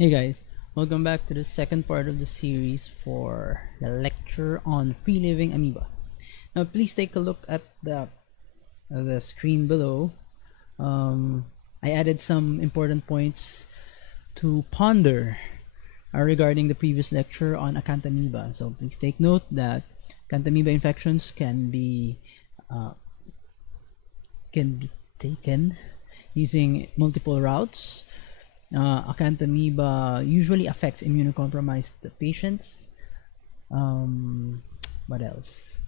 Hey guys, welcome back to the second part of the series for the lecture on free-living amoeba. Now please take a look at the screen below. I added some important points to ponder regarding the previous lecture on acanthamoeba. So please take note that acanthamoeba infections can be taken using multiple routes. Acanthamoeba usually affects immunocompromised patients. What else?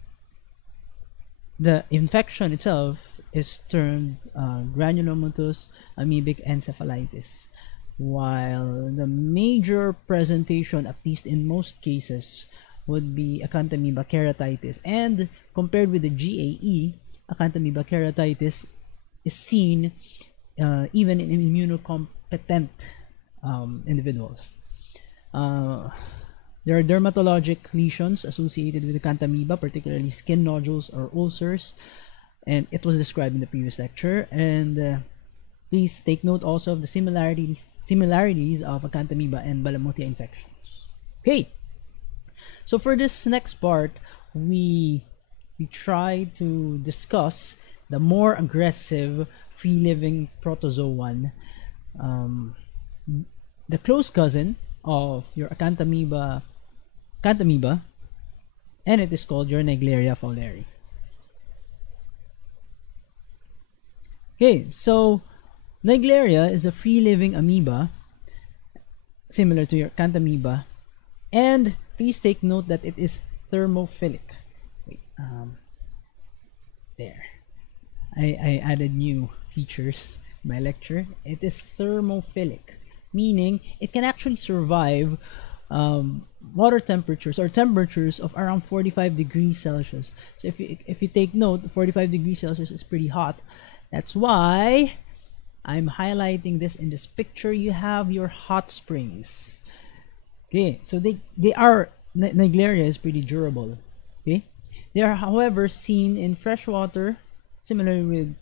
The infection itself is termed granulomatous amoebic encephalitis, while the major presentation, at least in most cases, would be acanthamoeba keratitis. And compared with the GAE, acanthamoeba keratitis is seen even in immunocompetent individuals. There are dermatologic lesions associated with acanthamoeba, particularly skin nodules or ulcers, and it was described in the previous lecture. And please take note also of the similarities of acanthamoeba and Balamutia infections. Okay, so for this next part, we try to discuss the more aggressive free-living protozoan, the close cousin of your acanthamoeba, and it is called your Naegleria fowleri. Okay, so Naegleria is a free-living amoeba similar to your acanthamoeba, and please take note that it is thermophilic. Wait, there. I added new features in my lecture. It is thermophilic, meaning it can actually survive water temperatures or temperatures of around 45 degrees Celsius. So if you take note, 45 degrees Celsius is pretty hot. That's why I'm highlighting this in this picture. You have your hot springs. Okay, so Naegleria is pretty durable. Okay, they are, however, seen in freshwater, similar with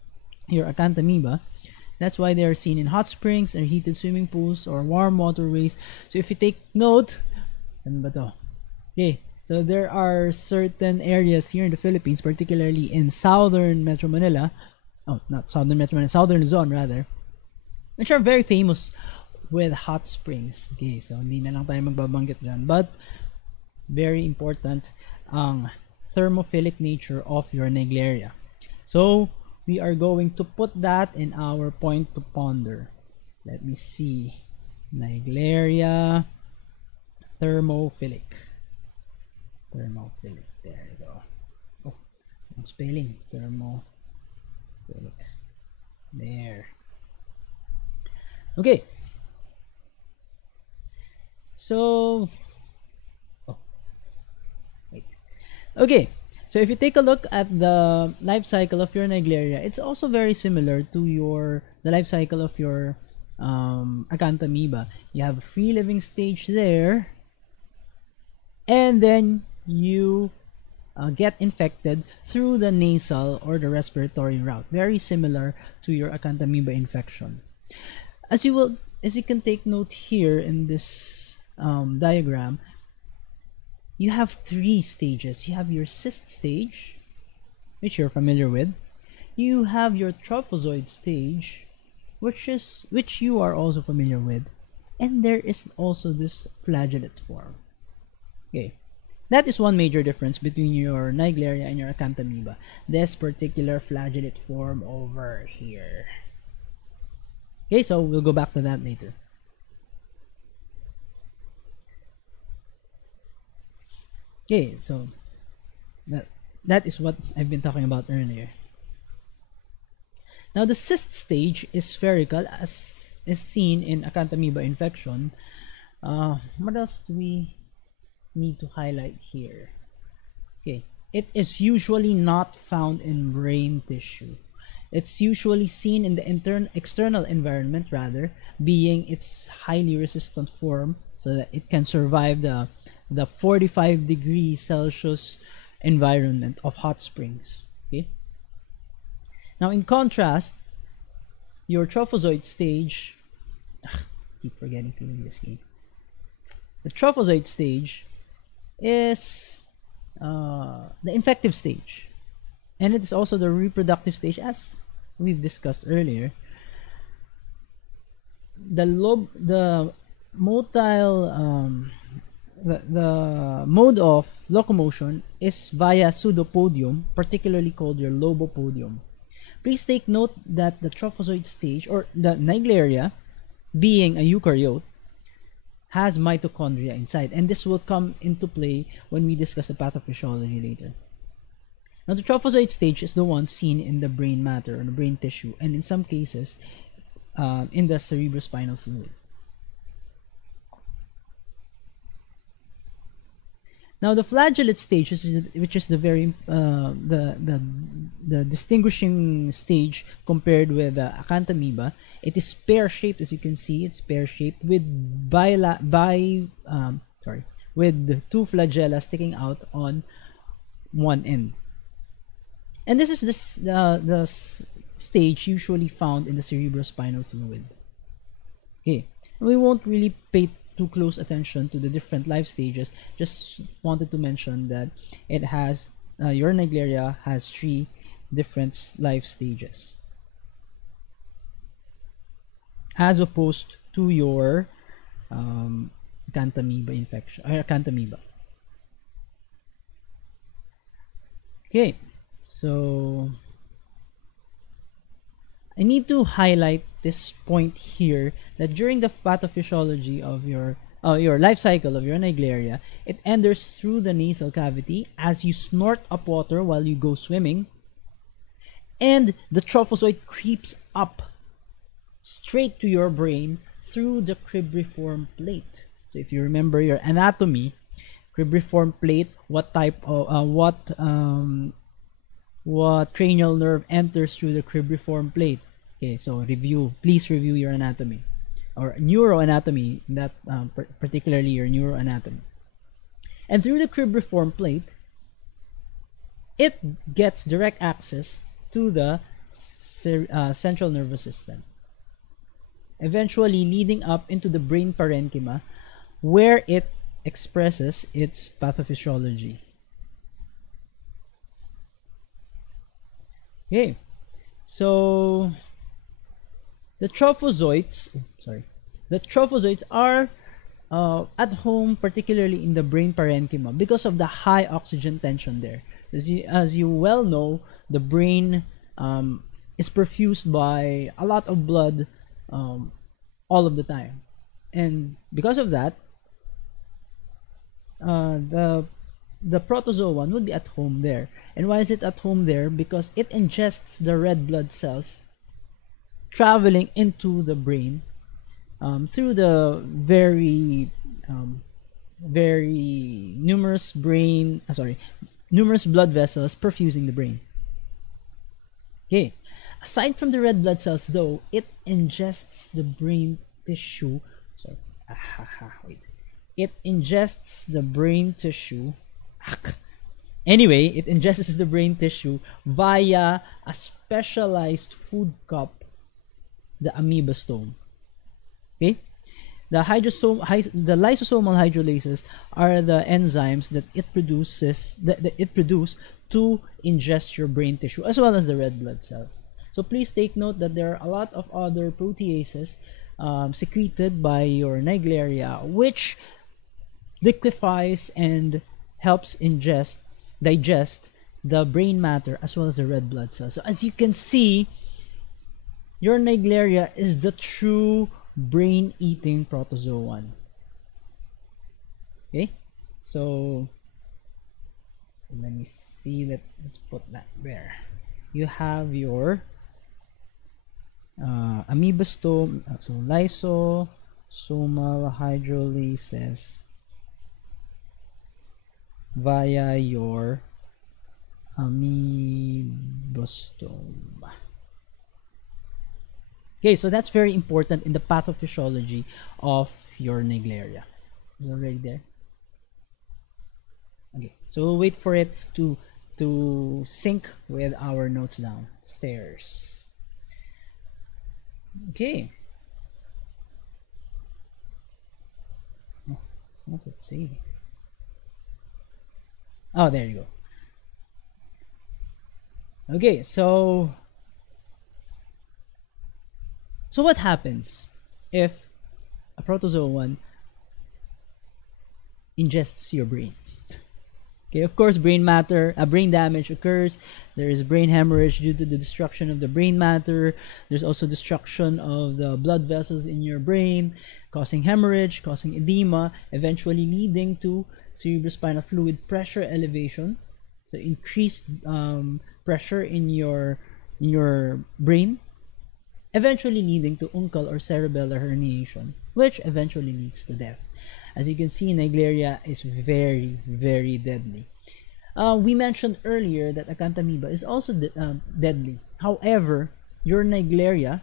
your acanthamoeba. That's why they are seen in hot springs or heated swimming pools or warm waterways. So if you take note, okay, so there are certain areas here in the Philippines, particularly in southern Metro Manila, southern Luzon rather, which are very famous with hot springs. Okay, so hindi na lang tayo magbabanggit dyan, but very important ang thermophilic nature of your Naegleria. So we are going to put that in our point to ponder. Let me see. Naegleria thermophilic. There you go. Oh, I'm spelling. Thermophilic. There. Okay. So, wait. Okay. So if you take a look at the life cycle of your Naegleria, it's also very similar to the life cycle of your acanthamoeba. You have a free living stage there, and then you get infected through the nasal or the respiratory route. Very similar to your acanthamoeba infection. As you can take note here in this diagram, you have three stages. You have your cyst stage, which you're familiar with. You have your trophozoid stage, which you are also familiar with. And there is also this flagellate form. Okay, that is one major difference between your Naegleria and your acanthamoeba. This particular flagellate form over here. Okay, so we'll go back to that later. Okay, so that is what I've been talking about earlier. Now the cyst stage is spherical, as is seen in acanthamoeba infection. What else do we need to highlight here? Okay, it is usually not found in brain tissue. It's usually seen in the external environment, rather, being its highly resistant form, so that it can survive the 45 degrees Celsius environment of hot springs. Okay. Now, in contrast, your trophozoid stage keep forgetting to leave this game. The trophozoite stage is the infective stage, and it's also the reproductive stage, as we've discussed earlier. The mode of locomotion is via pseudopodium, particularly called your lobopodium. Please take note that the trophozoite stage, or the Naegleria, being a eukaryote, has mitochondria inside, and this will come into play when we discuss the pathophysiology later. Now, the trophozoite stage is the one seen in the brain matter or the brain tissue, and in some cases in the cerebrospinal fluid. Now, the flagellate stage, which is the very the distinguishing stage compared with acanthamoeba, it is pear-shaped. As you can see, it's pear-shaped with with two flagella sticking out on one end. And this is the stage usually found in the cerebrospinal fluid. Okay, we won't really pay too close attention to the different life stages. Just wanted to mention that it has your Naegleria has 3 different life stages, as opposed to your acanthamoeba infection or acanthamoeba. Okay, so I need to highlight this point here, that during the pathophysiology of your life cycle of your Naegleria, it enters through the nasal cavity as you snort up water while you go swimming, and the trophozoite creeps up straight to your brain through the cribriform plate. So if you remember your anatomy, cribriform plate, what type of what cranial nerve enters through the cribriform plate? Okay, so please review your anatomy or neuroanatomy, that particularly your neuroanatomy. And through the cribriform plate, it gets direct access to the central nervous system, eventually leading up into the brain parenchyma, where it expresses its pathophysiology. Okay, so the trophozoites are at home, particularly in the brain parenchyma, because of the high oxygen tension there. As you well know, the brain is perfused by a lot of blood all of the time, and because of that, the protozoan would be at home there. And why is it at home there? Because it ingests the red blood cells traveling into the brain through the very numerous numerous blood vessels perfusing the brain. Okay, aside from the red blood cells, though, it ingests the brain tissue. It ingests the brain tissue. Anyway, it ingests the brain tissue via a specialized food cup, the amoebastome. Okay, the lysosomal hydrolases are the enzymes that it produces to ingest your brain tissue, as well as the red blood cells. So please take note that there are a lot of other proteases secreted by your Naegleria, which liquefies and helps digest the brain matter as well as the red blood cells. So as you can see, your Naegleria is the true brain-eating protozoan. Okay, so let me see. Let's put that there. You have your amoebastome, so lysosomal hydrolases via your amoebastome. Okay, so that's very important in the pathophysiology of your Naegleria. Is it already there? Okay, so we'll wait for it to sync with our notes downstairs. Okay. What's it say? Oh, there you go. Okay, so what happens if a protozoan ingests your brain? Okay, of course, brain damage occurs. There is brain hemorrhage due to the destruction of the brain matter. There's also destruction of the blood vessels in your brain, causing hemorrhage, causing edema, eventually leading to cerebrospinal fluid pressure elevation, so increased pressure in your brain, eventually leading to uncal or cerebellar herniation, which eventually leads to death. As you can see, Naegleria is very, very deadly. We mentioned earlier that Acanthamoeba is also deadly. However, your Naegleria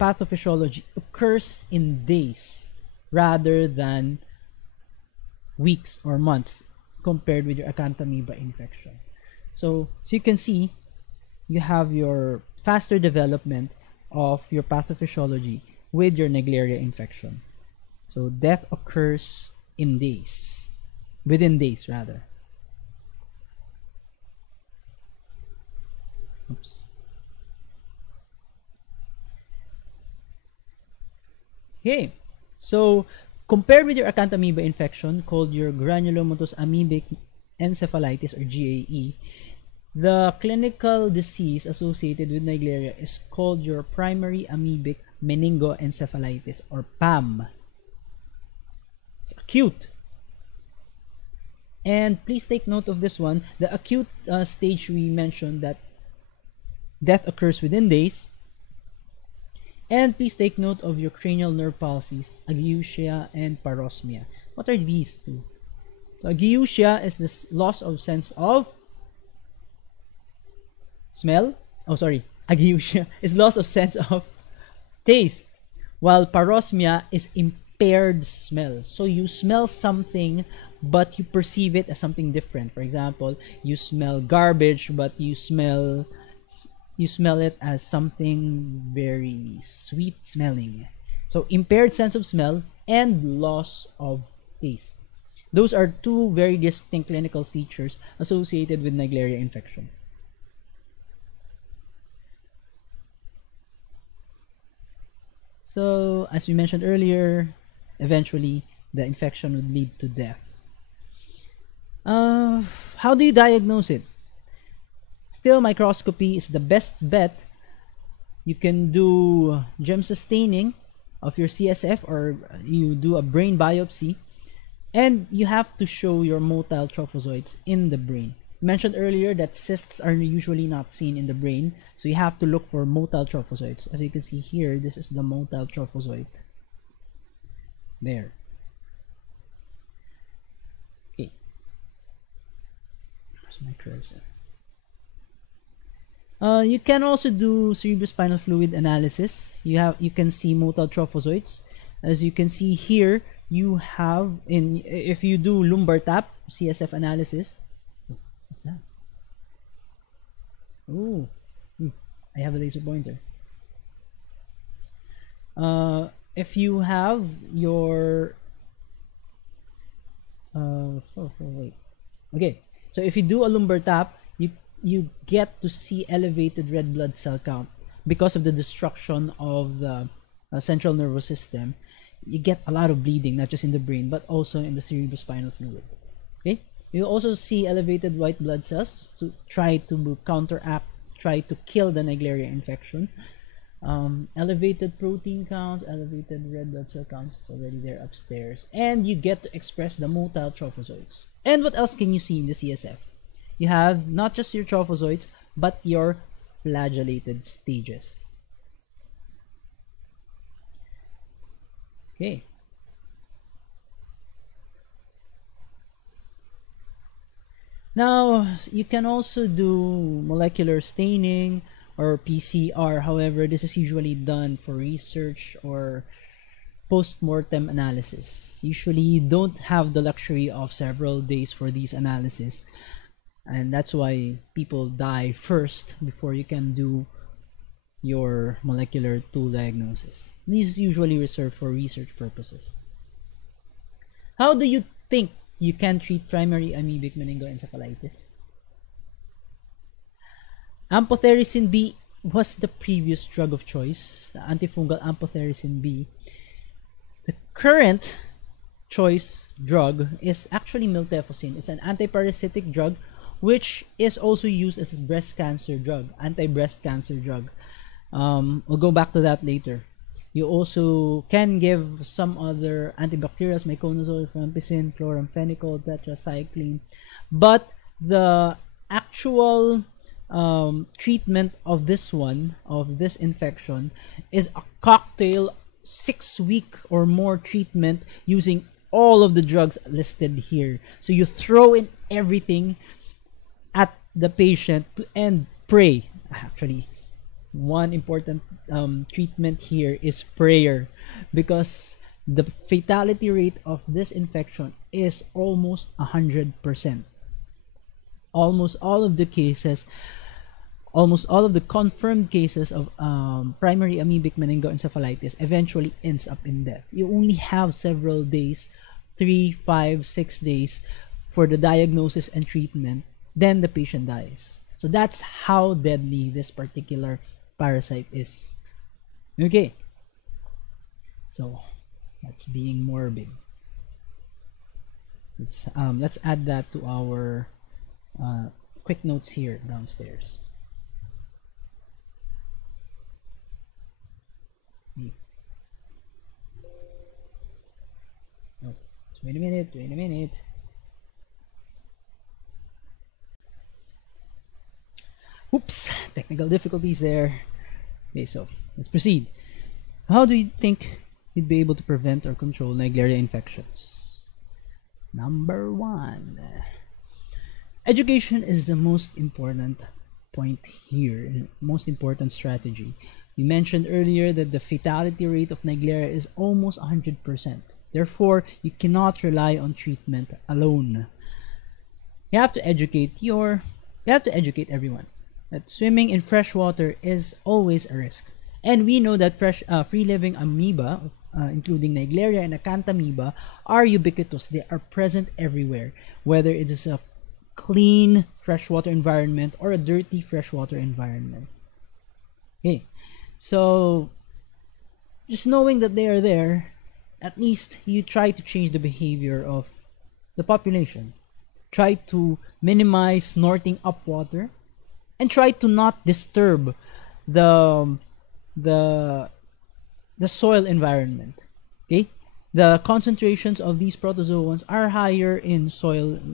pathophysiology occurs in days rather than weeks or months compared with your Acanthamoeba infection. So you can see you have your faster development of your pathophysiology with your Naegleria infection. So death occurs in days, within days rather. Oops. Okay, so compared with your Acanthamoeba infection called your granulomatous amoebic encephalitis or GAE, the clinical disease associated with Naegleria is called your primary amoebic meningoencephalitis or PAM. It's acute. And please take note of this one. The acute stage, we mentioned that death occurs within days. And please take note of your cranial nerve palsies, ageusia and parosmia. What are these two? So ageusia is the loss of sense of smell. Oh, sorry. Ageusia is loss of sense of taste, while parosmia is impaired smell. So you smell something but you perceive it as something different. For example, you smell garbage but you smell it as something very sweet smelling. So impaired sense of smell and loss of taste. Those are two very distinct clinical features associated with Naegleria infection. So, as we mentioned earlier, eventually the infection would lead to death. How do you diagnose it? Still, microscopy is the best bet. You can do gem staining of your CSF, or you do a brain biopsy, and you have to show your motile trophozoites in the brain. Mentioned earlier that cysts are usually not seen in the brain, so you have to look for motile trophozoites. As you can see here, this is the motile trophozoite. There. Okay. Where's my cursor? You can also do cerebrospinal fluid analysis. You can see motile trophozoites. As you can see here, you have if you do lumbar tap CSF analysis. What's that? Oh, I have a laser pointer. If you have your wait. Okay, so if you do a lumbar tap, you get to see elevated red blood cell count because of the destruction of the central nervous system. You get a lot of bleeding, not just in the brain but also in the cerebrospinal fluid. Okay, you also see elevated white blood cells to try to try to kill the Naegleria infection. Elevated protein counts, elevated red blood cell counts, it's already there upstairs, and you get to express the motile trophozoites. And what else can you see in the CSF? You have not just your trophozoites but your flagellated stages. Okay. Now, you can also do molecular staining or PCR. However, this is usually done for research or post-mortem analysis. Usually, you don't have the luxury of several days for these analyses. And that's why people die first before you can do your molecular tool diagnosis. These is usually reserved for research purposes. How do you think you can treat primary amoebic meningoencephalitis? Amphotericin B was the previous drug of choice, the antifungal amphotericin B. The current choice drug is actually miltefosine. It's an antiparasitic drug which is also used as a breast cancer drug, anti-breast cancer drug. We'll go back to that later. You also can give some other antibacterials, miconazole, rifampicin, chloramphenicol, tetracycline, but the actual treatment of this infection, is a cocktail 6-week or more treatment using all of the drugs listed here. So you throw in everything at the patient and pray. Actually, one important treatment here is prayer, because the fatality rate of this infection is almost 100%. Almost all of the confirmed cases of primary amoebic meningoencephalitis eventually ends up in death. You only have several days, 3, 5, 6 days for the diagnosis and treatment, then the patient dies. So that's how deadly this particular parasite is. Okay, so that's being morbid. Let's add that to our quick notes here downstairs. Oh, wait a minute. Oops, technical difficulties there. Okay, so let's proceed. How do you think you'd be able to prevent or control Naegleria infections? Number 1. Education is the most important point here, most important strategy. We mentioned earlier that the fatality rate of Naegleria is almost 100%. Therefore, you cannot rely on treatment alone. You have to educate everyone that swimming in fresh water is always a risk. And we know that free-living amoeba, including Naegleria and Acanthamoeba, are ubiquitous. They are present everywhere, whether it is a clean freshwater environment or a dirty freshwater environment. Okay, so just knowing that they are there, at least you try to change the behavior of the population. Try to minimize snorting up water, and try to not disturb the soil environment. Okay, the concentrations of these protozoans are higher in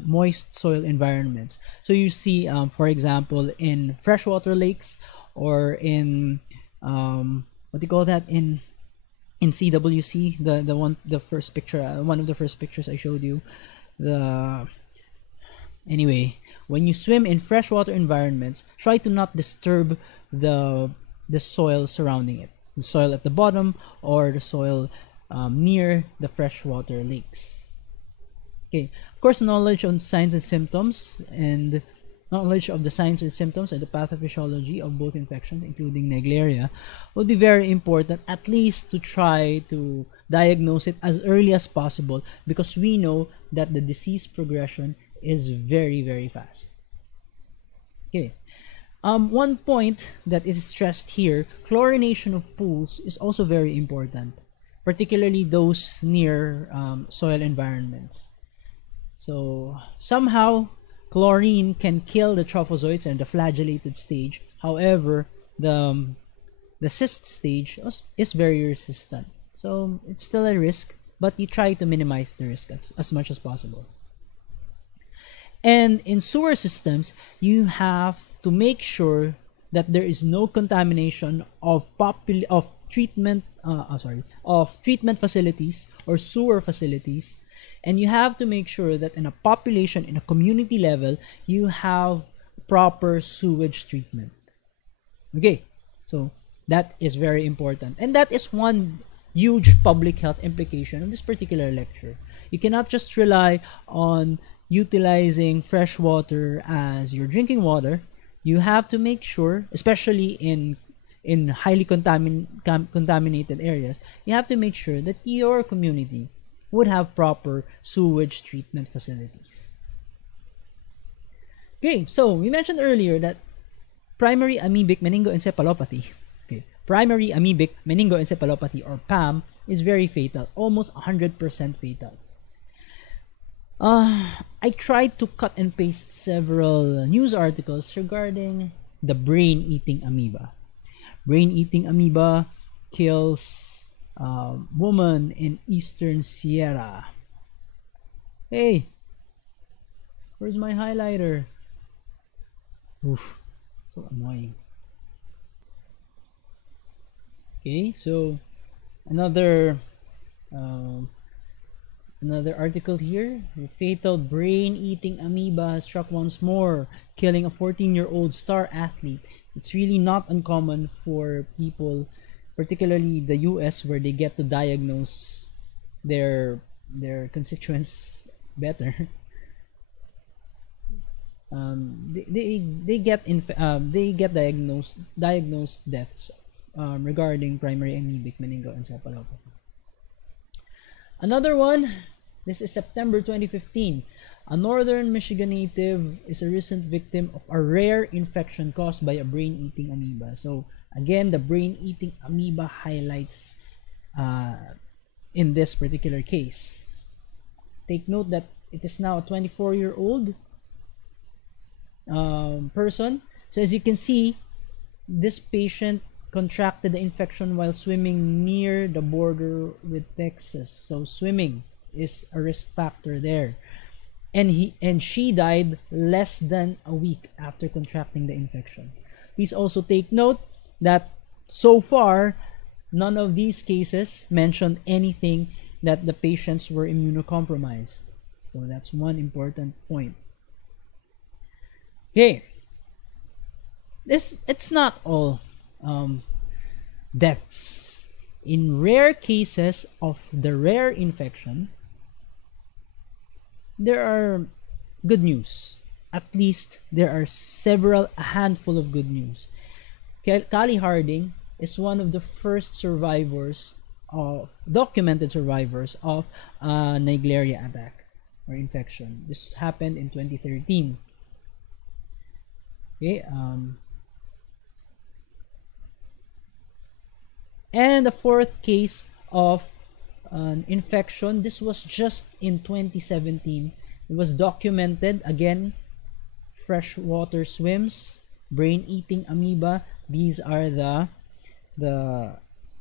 moist soil environments. So you see, for example, in freshwater lakes, or in what do you call that, in CWC, one of the first pictures I showed you. Anyway, when you swim in freshwater environments, try to not disturb the soil surrounding it, the soil at the bottom or the soil near the freshwater lakes. Okay, of course, knowledge on signs and symptoms, and knowledge of the signs and symptoms and the pathophysiology of both infections, including Naegleria, will be very important, at least to try to diagnose it as early as possible, because we know that the disease progression is very, very fast. Okay, one point that is stressed here: chlorination of pools is also very important, particularly those near soil environments. So somehow chlorine can kill the trophozoites and the flagellated stage. However, the cyst stage is very resistant, so it's still a risk, but you try to minimize the risk as much as possible. And in sewer systems, you have to make sure that there is no contamination of treatment facilities or sewer facilities, and you have to make sure that in a population, in a community level, you have proper sewage treatment. Okay, so that is very important, and that is one huge public health implication of this particular lecture. You cannot just rely on utilizing fresh water as your drinking water. You have to make sure, especially in highly contaminated areas, you have to make sure that your community would have proper sewage treatment facilities. Okay, so we mentioned earlier that primary amoebic meningoencephalopathy, primary amoebic meningoencephalopathy, or PAM, is very fatal, almost 100% fatal. I tried to cut and paste several news articles regarding the brain-eating amoeba. Brain-eating amoeba kills woman in Eastern Sierra. Hey, where's my highlighter? Oof, so annoying. Okay, so another article here. A fatal brain-eating amoeba has struck once more, killing a 14-year-old star athlete. It's really not uncommon for people, particularly the US, where they get to diagnose their constituents better. They get diagnosed deaths regarding primary amoebic meningoencephalopathy. Another one. This is September 2015. A northern Michigan native is a recent victim of a rare infection caused by a brain-eating amoeba. So again, the brain-eating amoeba highlights in this particular case. Take note that it is now a 24-year-old person. So as you can see, this patient contracted the infection while swimming near the border with Texas. So swimming is a risk factor there, and she died less than a week after contracting the infection. Please also take note that so far none of these cases mentioned anything that the patients were immunocompromised. So that's one important point. Okay, it's not all deaths. In rare cases of the rare infection, there are good news. At least there are a handful of good news. Callie Harding is one of the first documented survivors of a Naegleria attack or infection. This happened in 2013. Okay, and the fourth case of an infection, this was just in 2017. It was documented, again, freshwater swims, brain-eating amoeba. These are the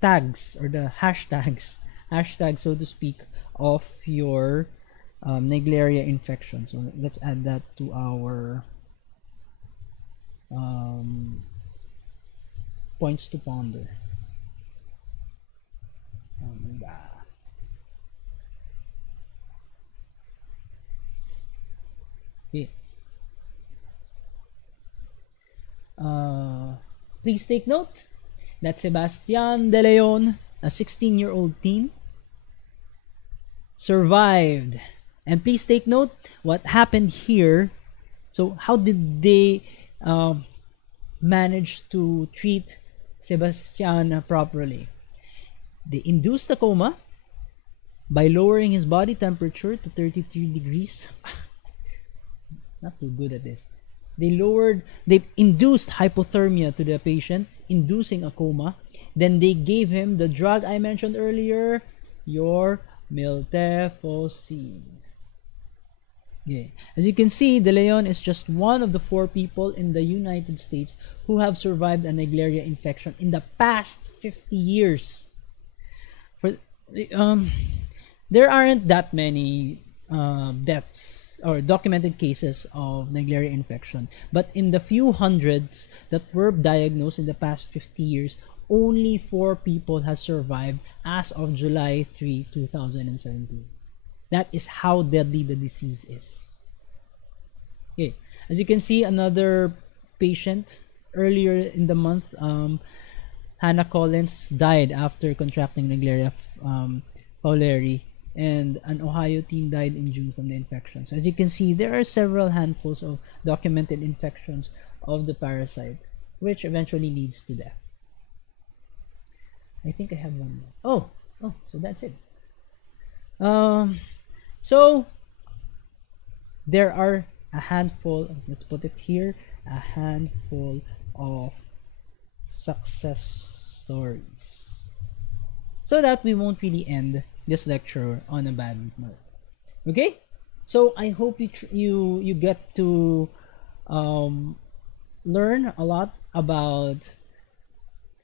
tags, or the hashtags, so to speak, of your Naegleria infection. So let's add that to our points to ponder. Okay. Please take note that Sebastian De Leon, a 16-year-old teen, survived. And please take note what happened here. So how did they manage to treat Sebastian properly? They induced a coma by lowering his body temperature to 33 degrees. Not too good at this. They induced hypothermia to the patient, inducing a coma. Then they gave him the drug I mentioned earlier, your miltefosine. Okay. As you can see, De Leon is just one of the 4 people in the United States who have survived a Naegleria infection in the past 50 years. There aren't that many deaths or documented cases of Naegleria infection, but in the few hundreds that were diagnosed in the past 50 years, only 4 people have survived as of July 3, 2017. That is how deadly the disease is. Okay, as you can see, another patient earlier in the month, Hannah Collins, died after contracting Naegleria FOWLERI, and an Ohio teen died in June from the infection. So as you can see, there are several handfuls of documented infections of the parasite, which eventually leads to death. I think I have one more. Oh, so that's it. So there are a handful, let's put it here, a handful of success stories, so that we won't really end this lecture on a bad note. Okay, so I hope you get to learn a lot about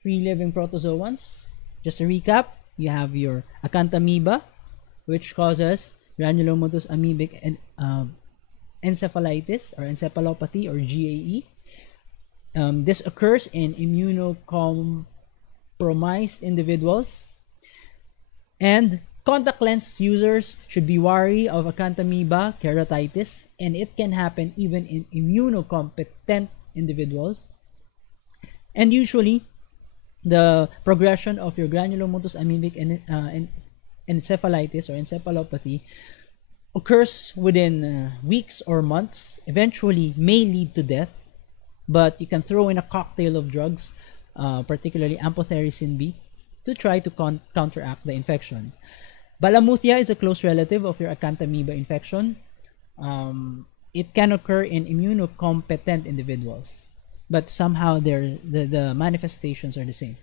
free living protozoans. Just a recap: you have your acanthamoeba, which causes granulomatous amoebic encephalitis or encephalopathy or GAE. This occurs in immunocompromised individuals, and contact lens users should be wary of acanthamoeba keratitis, and it can happen even in immunocompetent individuals. And usually the progression of your granulomatous amoebic encephalitis or encephalopathy occurs within weeks or months, eventually may lead to death, but you can throw in a cocktail of drugs, particularly amphotericin B, to try to counteract the infection. Balamuthia is a close relative of your acanthamoeba infection. It can occur in immunocompetent individuals, but somehow the manifestations are the same.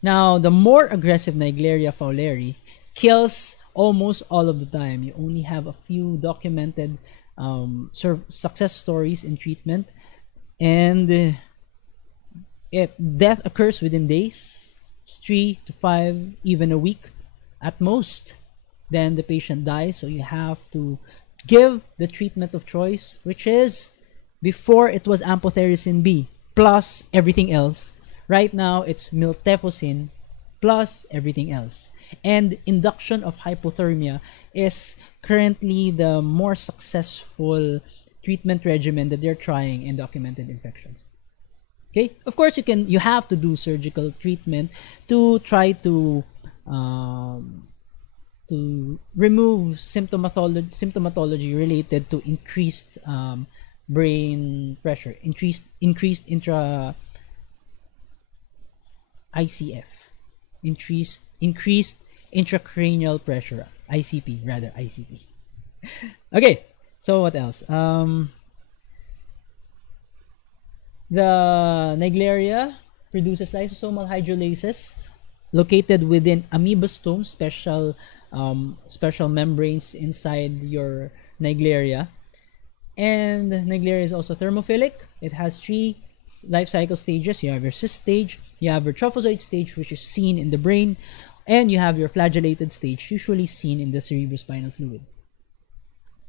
Now, the more aggressive Naegleria fowleri kills almost all of the time. You only have a few documented success stories in treatment, and death occurs within days, 3 to 5, even a week at most. Then the patient dies, so you have to give the treatment of choice, which is, before it was amphotericin B plus everything else. Right now it's miltefosine plus everything else. And induction of hypothermia is currently the more successful treatment regimen that they're trying in documented infections. Okay, of course you have to do surgical treatment to try to remove symptomatology related to increased brain pressure, increased intra ICF, increased intracranial pressure, ICP. Okay, so what else? The Naegleria produces lysosomal hydrolases located within amoebostome, special membranes inside your Naegleria. And Naegleria is also thermophilic. It has 3 life cycle stages. You have your cyst stage, you have your trophozoite stage, which is seen in the brain, and you have your flagellated stage, usually seen in the cerebrospinal fluid.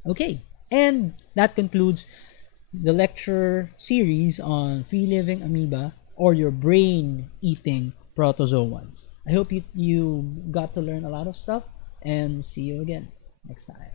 Okay, and that concludes the lecture series on free living amoeba, or your brain eating protozoans. I hope you got to learn a lot of stuff, and see you again next time.